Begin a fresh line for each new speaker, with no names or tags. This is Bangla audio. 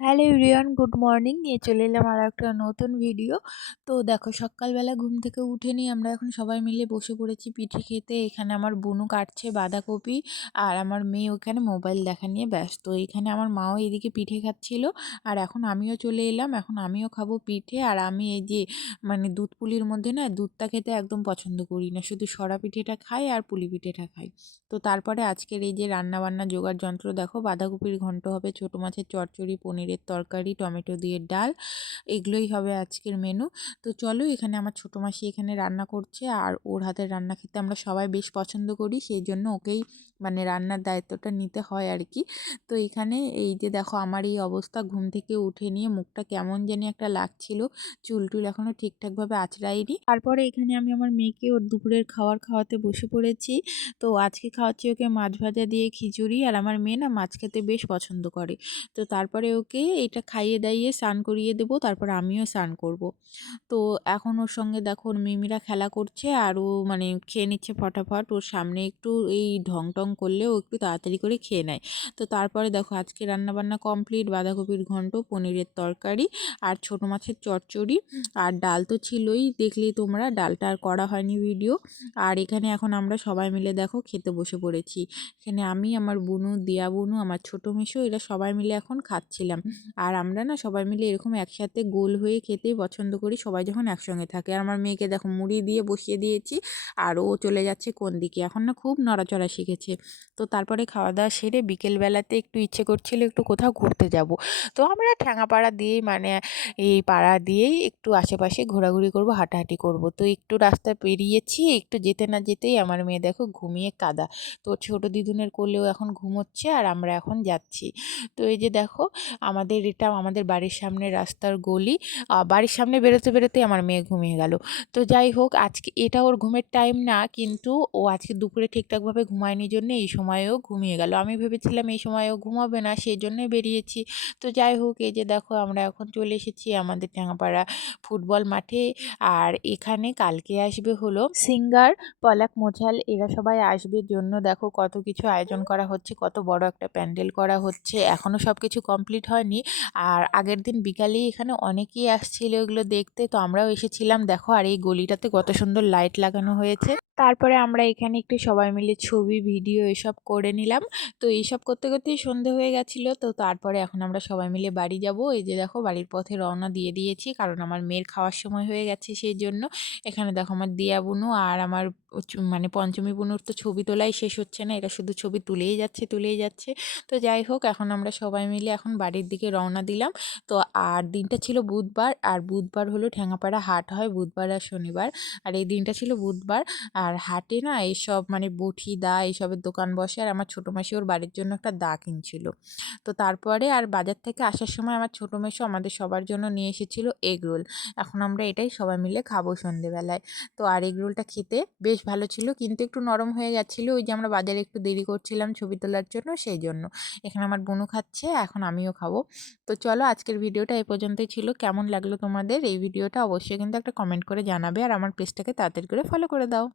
Hello everyone, good morning. নিয়ে চলে এলাম আর একটা নতুন ভিডিও। তো দেখো, সকালবেলা ঘুম থেকে উঠে নিয়ে আমরা এখন সবাই মিলে বসে পড়েছি পিঠে খেতে। এখানে আমার বুনু কাটছে বাঁধাকপি আর আমার মেয়ে ওখানে মোবাইল দেখা নিয়ে ব্যস্ত। এখানে আমার মাও এদিকে পিঠে খাচ্ছিল আর এখন আমিও চলে এলাম। এখন আমিও খাব পিঠে আর আমি এই যে মানে দুধ পুলির মধ্যে না, দুধটা খেতে একদম পছন্দ করি না। শুধু সরা পিঠেটা খাই আর পুলি পিঠেটা খাই। তো তারপরে আজকের এই যে রান্না বান্না জোগাড় যন্ত্র দেখো বাঁধাকপির ঘন্ট হবে ছোটো মাছের চচ্চড়ি পনিরের তরকারি, টমেটো দিয়ে ডাল, এগুলোই হবে আজকের মেনু তো চলো এখানে আমার ছোটো মাসি এখানে রান্না করছে আর ওর হাতের রান্না খেতে আমরা সবাই বেশ পছন্দ করি, সেই জন্য ওকেই মানে রান্নার দায়িত্বটা নিতে হয় আর কি। তো এখানে এই যে দেখো আমার এই অবস্থা, ঘুম থেকে উঠে নিয়ে মুখটা কেমন জানি একটা লাগছিল, চুল টুল এখনও ঠিকঠাকভাবে আঁচড়াইনি তারপরে এখানে আমি আমার মেয়েকে ওর দুপুরের খাওয়ার খাওয়াতে বসে পড়েছি। তো আজকে খাওয়াচ্ছি ওকে মাছ ভাজা দিয়ে খিচুড়ি আর আমার মেয়ে না মাছ খেতে বেশ পছন্দ করে। তো তারপরে ওকে এটা খাইয়ে দাইয়ে স্নান করিয়ে দেবো, তারপর আমিও স্নান করব। তো এখন ওর সঙ্গে দেখো মিমিরা খেলা করছে, আর ও মানে খেয়ে নিচ্ছে ফটাফট। ওর সামনে একটু এই ঢং টং করলে ও একটু তাড়াতাড়ি করে খেয়ে নেয়। তো তারপরে দেখো আজকে রান্নাবান্না কমপ্লিট, বাঁধাকপির ঘন্ট, পনিরের তরকারি, আর ছোটো মাছের চচ্চড়ি, আর ডাল তো ছিলই। দেখলেই তোমরা ডালটা আর করা হয়নি ভিডিও। আর এখানে এখন আমরা সবাই মিলে দেখো খেতে বসে পড়েছি। এখানে আমি, আমার বুনু, দিয়া বুনু, আমার ছোটো মেশো, এরা সবাই মিলে এখন খাচ্ছিলাম। আর আমরা না সবাই মিলে এরকম একসাথে গোল হয়ে খেতেই পছন্দ করি, সবাই যখন একসঙ্গে থাকে। আর আমার মেয়েকে দেখো মুড়ি দিয়ে বসিয়ে দিয়েছি আর ও চলে যাচ্ছে কোন দিকে। এখন না খুব নড়াচড়া শিখেছে। তো তারপরে খাওয়া দাওয়া সেরে বিকেলবেলাতে একটু ইচ্ছে করছিল একটু কোথাও ঘুরতে যাব। তো আমরা ঠ্যাঙাপাড়া দিয়েই মানে এই পাড়া দিয়েই একটু আশেপাশে ঘোরাঘুরি করব, হাঁটাহাঁটি করব। তো একটু রাস্তা পেরিয়েছি, একটু যেতে না যেতেই আমার মেয়ে দেখো ঘুমিয়ে কাদা। তো ছোটো দিদুনের কোলেও এখন ঘুমোচ্ছে আর আমরা এখন যাচ্ছি। তো এই যে দেখো আমাদের এটা আমাদের বাড়ির সামনে রাস্তার গলি বাড়ির সামনে বেরোতে বেরোতে আমার মেয়ে ঘুমিয়ে গেল। তো যাই হোক, আজকে এটা ওর ঘুমের টাইম না, কিন্তু ও আজকে দুপুরে ঠিকঠাকভাবে ঘুমায়নি জন্য এই সময়েও ঘুমিয়ে গেল। আমি ভেবেছিলাম এই সময়েও ঘুমাবে না সেই জন্যই বেরিয়েছি। তো যাই হোক, এই যে দেখো আমরা এখন চলে এসেছি আমাদের ট্যাঙাপাড়া ফুটবল মাঠে, আর এখানে কালকে আসবে হলো সিঙ্গার, পলাক মোছাল, এরা সবাই আসবে জন্য। দেখো কত কিছু আয়োজন করা হচ্ছে, কত বড় একটা প্যান্ডেল করা হচ্ছে এখনও সব কিছু কমপ্লিট হয়নি আর আগের দিন বিকালেই এখানে অনেকেই আসছিল এগুলো দেখতে। তো আমরাও এসেছিলাম। দেখো আর এই গলিটাতে কত সুন্দর লাইট লাগানো হয়েছে। তারপরে আমরা এখানে একটু সবাই মিলে ছবি, ভিডিও এসব করে নিলাম। তো এইসব করতে করতেই সন্ধে হয়ে গেছিল। তো তারপরে এখন আমরা সবাই মিলে বাড়ি যাব। এই যে দেখো, বাড়ির পথে রওনা দিয়ে দিয়েছি। কারণ আমার মেয়ের খাওয়ার সময় হয়ে গেছে সেই জন্য এখানে দেখো আমার দিয়া বুনু আর আমার মানে পঞ্চমী বুনুর তো ছবি তোলাই শেষ হচ্ছে না। এটা শুধু ছবি তুলেই যাচ্ছে তুলেই যাচ্ছে। তো যাই হোক, এখন আমরা সবাই মিলে এখন বাড়ির দিকে রওনা দিলাম। তো আর দিনটা ছিল বুধবার। আর বুধবার হলো ঠ্যাঙাপাড়া হাট হয়, বুধবার আর শনিবার। আর এই দিনটা ছিল বুধবার। আর হাটে না এইসব মানে বটি দা এইসবের দোকান বসে, আর আমার ছোটো মাসি ওর বাড়ির জন্য একটা দা কিনছিল। তো তারপরে আর বাজার থেকে আসার সময় আমার ছোটো মেশো আমাদের সবার জন্য নিয়ে এসেছিল এগ রোল। এখন আমরা এটাই সবাই মিলে খাব সন্ধেবেলায়। তো আর এগ রোলটা খেতে বেশ ভালো ছিল, কিন্তু একটু নরম হয়ে গেছিল ওই যে আমরা বাজারে একটু দেরি করছিলাম ছবি তোলার জন্য, সেই জন্য। এখানে আমার বোনও খাচ্ছে, এখন আমিও খাব। তো চলো আজকের ভিডিওটা এই পর্যন্তই ছিল। কেমন লাগল তোমাদের? এই ভিডিওটা অবশ্যই কিন্তু একটা কমেন্ট করে জানাবে, আর আমার পেজটাকে তাড়াতাড়ি করে ফলো করে দাও।